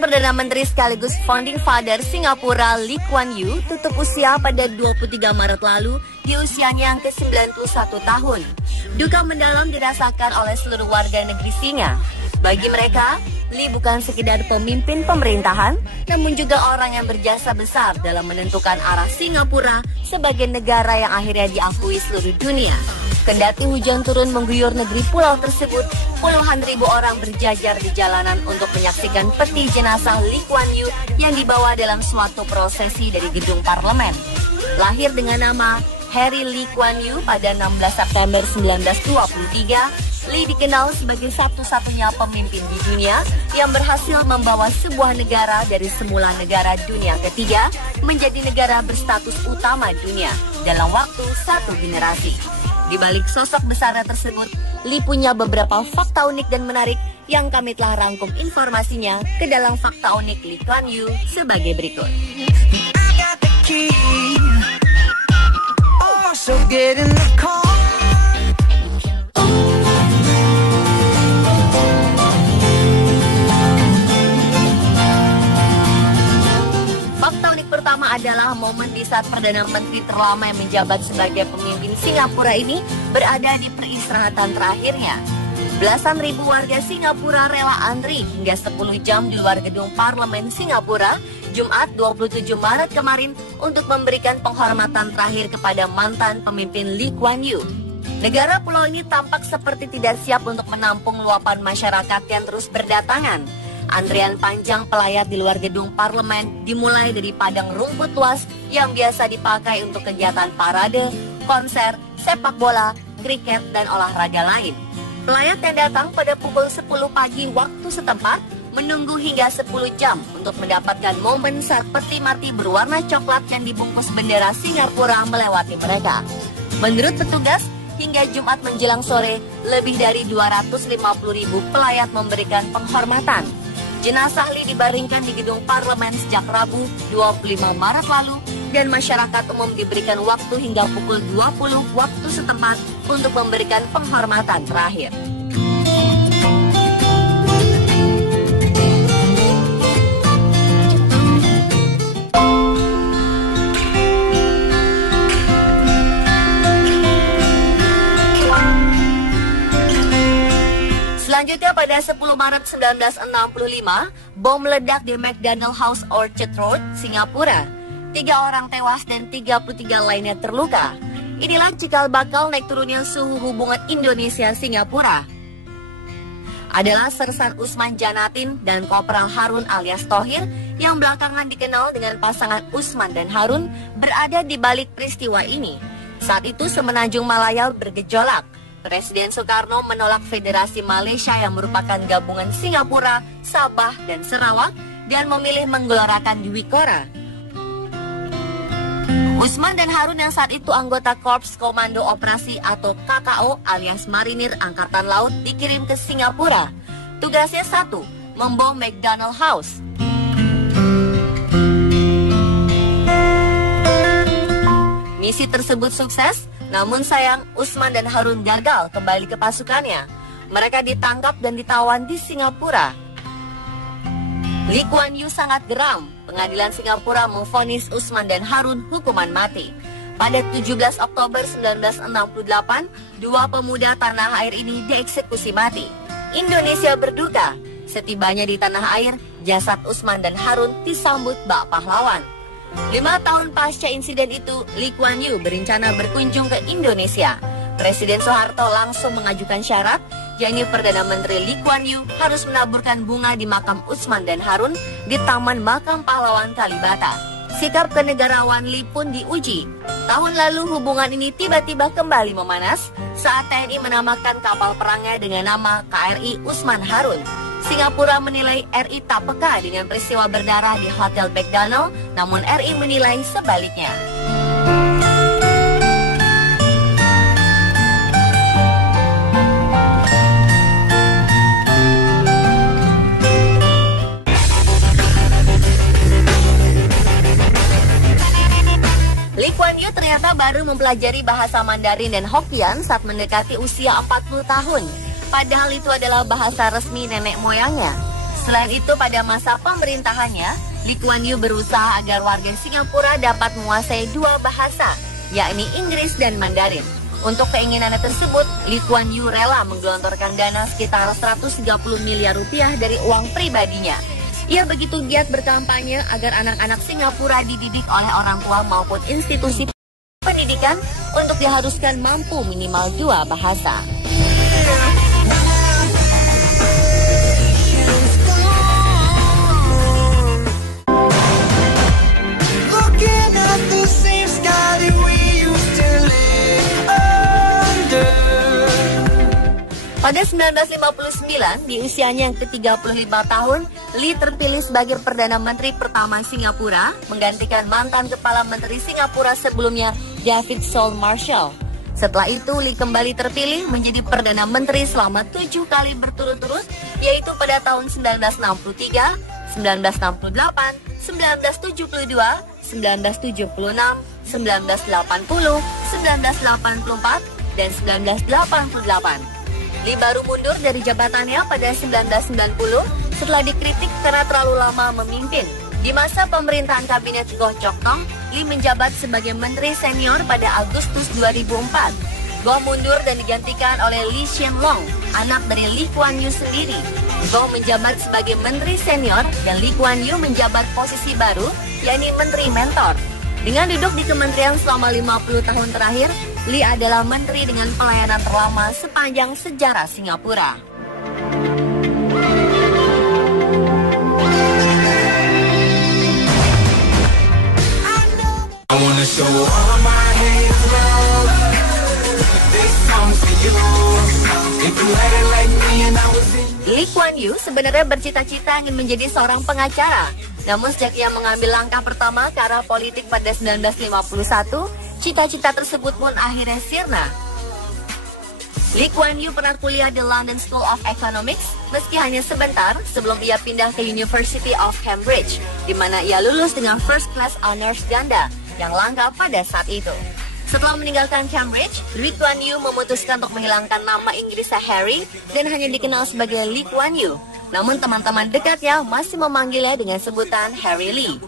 Perdana Menteri sekaligus Founding Father Singapura Lee Kuan Yew tutup usia pada 23 Maret lalu di usianya yang ke-91 tahun. Duka mendalam dirasakan oleh seluruh warga negeri Singa. Bagi mereka, Lee bukan sekedar pemimpin pemerintahan, namun juga orang yang berjasa besar dalam menentukan arah Singapura sebagai negara yang akhirnya diakui seluruh dunia. Kendati hujan turun mengguyur negeri pulau tersebut, puluhan ribu orang berjajar di jalanan untuk menyaksikan peti jenazah Lee Kuan Yew yang dibawa dalam suatu prosesi dari gedung parlemen. Lahir dengan nama Harry Lee Kuan Yew pada 16 September 1923, Lee dikenal sebagai satu-satunya pemimpin di dunia yang berhasil membawa sebuah negara dari semula negara dunia ketiga menjadi negara berstatus utama dunia dalam waktu satu generasi. Di balik sosok besarnya tersebut, Lee punya beberapa fakta unik dan menarik yang kami telah rangkum informasinya ke dalam fakta unik Lee Kuan Yew sebagai berikut. Fakta unik pertama adalah momen di saat Perdana Menteri terlama yang menjabat sebagai pemimpin Singapura ini berada di peristirahatan terakhirnya. Belasan ribu warga Singapura rela antri hingga 10 jam di luar gedung parlemen Singapura Jumat 27 Maret kemarin untuk memberikan penghormatan terakhir kepada mantan pemimpin Lee Kuan Yew. Negara pulau ini tampak seperti tidak siap untuk menampung luapan masyarakat yang terus berdatangan. Antrian panjang pelayat di luar gedung parlemen dimulai dari padang rumput luas yang biasa dipakai untuk kegiatan parade, konser, sepak bola, kriket, dan olahraga lain. Pelayat yang datang pada pukul 10 pagi waktu setempat menunggu hingga 10 jam untuk mendapatkan momen saat peti mati berwarna coklat yang dibungkus bendera Singapura melewati mereka. Menurut petugas, hingga Jumat menjelang sore, lebih dari 250.000 pelayat memberikan penghormatan. Jenazah Lee dibaringkan di gedung parlemen sejak Rabu 25 Maret lalu dan masyarakat umum diberikan waktu hingga pukul 20 waktu setempat untuk memberikan penghormatan terakhir. Selanjutnya pada 10 Maret 1965, bom meledak di McDonald House Orchard Road, Singapura. 3 orang tewas dan 33 lainnya terluka. Inilah cikal bakal naik turunnya suhu hubungan Indonesia-Singapura. Adalah Sersan Usman Janatin dan Kopral Harun alias Thohir yang belakangan dikenal dengan pasangan Usman dan Harun berada di balik peristiwa ini. Saat itu Semenanjung Malaya bergejolak. Presiden Soekarno menolak Federasi Malaysia yang merupakan gabungan Singapura, Sabah, dan Sarawak dan memilih menggelorakan Dwi Kora. Usman dan Harun yang saat itu anggota Korps Komando Operasi atau KKO alias Marinir Angkatan Laut dikirim ke Singapura. Tugasnya satu, membom McDonald House. Misi tersebut sukses. Namun sayang, Usman dan Harun gagal kembali ke pasukannya. Mereka ditangkap dan ditawan di Singapura. Lee Kuan Yew sangat geram. Pengadilan Singapura memvonis Usman dan Harun hukuman mati. Pada 17 Oktober 1968, 2 pemuda tanah air ini dieksekusi mati. Indonesia berduka. Setibanya di tanah air, jasad Usman dan Harun disambut bak pahlawan. 5 tahun pasca insiden itu, Lee Kuan Yew berencana berkunjung ke Indonesia. Presiden Soeharto langsung mengajukan syarat, yakni Perdana Menteri Lee Kuan Yew harus menaburkan bunga di makam Usman dan Harun di Taman Makam Pahlawan Kalibata. Sikap kenegarawan Lee pun diuji. Tahun lalu hubungan ini tiba-tiba kembali memanas saat TNI menamakan kapal perangnya dengan nama KRI Usman Harun. Singapura menilai RI tak peka dengan peristiwa berdarah di Hotel McDonald, namun RI menilai sebaliknya. Lee Kuan Yew ternyata baru mempelajari bahasa Mandarin dan Hokkien saat mendekati usia 40 tahun. Padahal itu adalah bahasa resmi nenek moyangnya. Selain itu, pada masa pemerintahannya, Lee Kuan Yew berusaha agar warga Singapura dapat menguasai dua bahasa, yakni Inggris dan Mandarin. Untuk keinginannya tersebut, Lee Kuan Yew rela menggelontorkan dana sekitar 130 miliar rupiah dari uang pribadinya. Ia begitu giat berkampanye agar anak-anak Singapura dididik oleh orang tua maupun institusi pendidikan untuk diharuskan mampu minimal dua bahasa. Pada 1959, di usianya yang ke-35 tahun, Lee terpilih sebagai Perdana Menteri pertama Singapura, menggantikan mantan Kepala Menteri Singapura sebelumnya, David Sol Marshall. Setelah itu, Lee kembali terpilih menjadi Perdana Menteri selama 7 kali berturut-turut, yaitu pada tahun 1963, 1968, 1972, 1976, 1980, 1984, dan 1988. Lee baru mundur dari jabatannya pada 1990 setelah dikritik karena terlalu lama memimpin. Di masa pemerintahan kabinet Goh Chok Tong, Lee menjabat sebagai menteri senior pada Agustus 2004. Goh mundur dan digantikan oleh Lee Hsien Loong, anak dari Lee Kuan Yew sendiri. Goh menjabat sebagai menteri senior dan Lee Kuan Yew menjabat posisi baru, yakni menteri mentor. Dengan duduk di kementerian selama 50 tahun terakhir, Lee adalah menteri dengan pelayanan terlama sepanjang sejarah Singapura. Lee Kuan Yew sebenarnya bercita-cita ingin menjadi seorang pengacara. Namun sejak ia mengambil langkah pertama ke arah politik pada 1951, cita-cita tersebut pun akhirnya sirna. Lee Kuan Yew pernah kuliah di London School of Economics, meski hanya sebentar sebelum ia pindah ke University of Cambridge, di mana ia lulus dengan first class honors ganda yang langka pada saat itu. Setelah meninggalkan Cambridge, Lee Kuan Yew memutuskan untuk menghilangkan nama Inggrisnya Harry dan hanya dikenal sebagai Lee Kuan Yew. Namun teman-teman dekatnya masih memanggilnya dengan sebutan Harry Lee.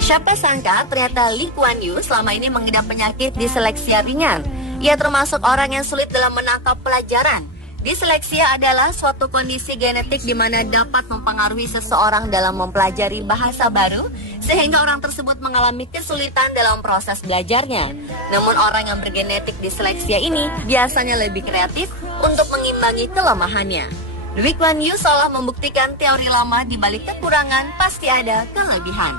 Siapa sangka ternyata Lee Kuan Yew selama ini mengidap penyakit disleksia ringan. Ia termasuk orang yang sulit dalam menangkap pelajaran. Disleksia adalah suatu kondisi genetik di mana dapat mempengaruhi seseorang dalam mempelajari bahasa baru, sehingga orang tersebut mengalami kesulitan dalam proses belajarnya. Namun orang yang bergenetik disleksia ini biasanya lebih kreatif untuk mengimbangi kelemahannya. Lee Kuan Yew seolah membuktikan teori lama di balik kekurangan pasti ada kelebihan.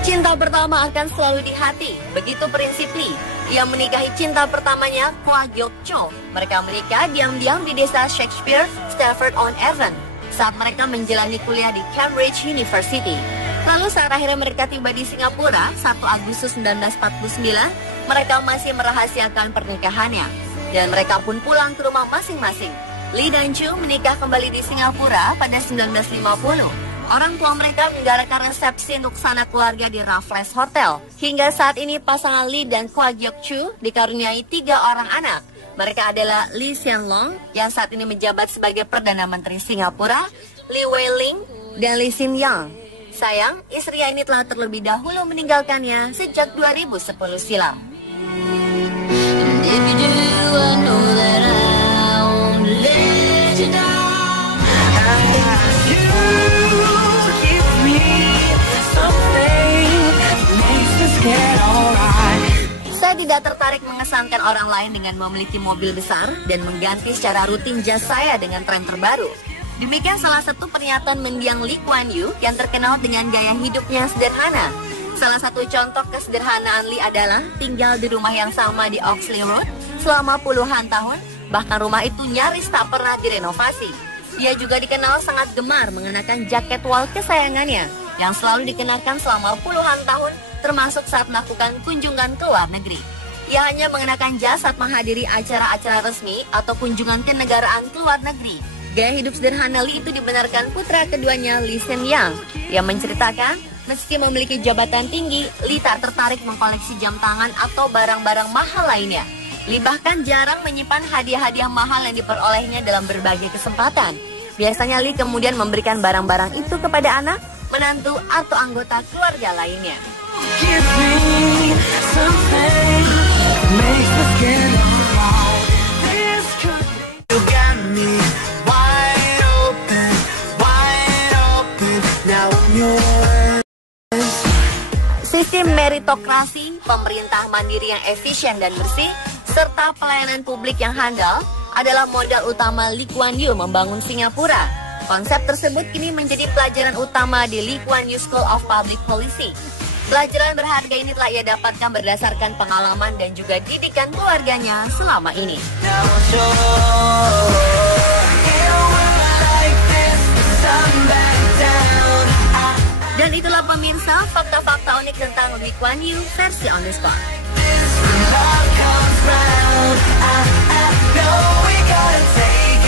Cinta pertama akan selalu di hati, begitu prinsip Lee. Ia menikahi cinta pertamanya, Kwa Geok Cho. Mereka menikah diam-diam di desa Shakespeare, Stratford-on-Avon, saat mereka menjalani kuliah di Cambridge University. Lalu saat akhirnya mereka tiba di Singapura, 1 Agustus 1949, mereka masih merahasiakan pernikahannya. Dan mereka pun pulang ke rumah masing-masing. Lee dan Chu menikah kembali di Singapura pada 1950. Orang tua mereka menggarakan resepsi untuk sanak keluarga di Raffles Hotel. Hingga saat ini pasangan Lee dan Kwa Geok Cho dikaruniai 3 orang anak. Mereka adalah Lee Hsien Loong yang saat ini menjabat sebagai Perdana Menteri Singapura, Lee Wai Ling, dan Lee Hsien Yang. Sayang, istrinya ini telah terlebih dahulu meninggalkannya sejak 2010 silam. Saya tidak tertarik mengesankan orang lain dengan memiliki mobil besar dan mengganti secara rutin jas saya dengan tren terbaru. Demikian salah satu pernyataan mendiang Lee Kuan Yew yang terkenal dengan gaya hidupnya sederhana. Salah satu contoh kesederhanaan Lee adalah tinggal di rumah yang sama di Oxley Road selama puluhan tahun, bahkan rumah itu nyaris tak pernah direnovasi. Ia juga dikenal sangat gemar mengenakan jaket wal kesayangannya yang selalu dikenakan selama puluhan tahun, termasuk saat melakukan kunjungan ke luar negeri. Ia hanya mengenakan jas saat menghadiri acara-acara resmi atau kunjungan ke negaraan ke luar negeri. Gaya hidup sederhana Lee itu dibenarkan putra keduanya Lee Sen Yang yang menceritakan, meski memiliki jabatan tinggi, Lee tak tertarik mengkoleksi jam tangan atau barang-barang mahal lainnya. Lee bahkan jarang menyimpan hadiah-hadiah mahal yang diperolehnya dalam berbagai kesempatan. Biasanya Lee kemudian memberikan barang-barang itu kepada anak, menantu, atau anggota keluarga lainnya. Sistem meritokrasi, pemerintah mandiri yang efisien dan bersih, serta pelayanan publik yang handal adalah modal utama Lee Kuan Yew membangun Singapura. Konsep tersebut kini menjadi pelajaran utama di Lee Kuan Yew School of Public Policy. Pelajaran berharga ini telah ia dapatkan berdasarkan pengalaman dan juga didikan keluarganya selama ini. Dan itulah pemirsa, fakta-fakta unik tentang Lee Kuan Yew versi On The Spot. Love comes round, I know we gotta take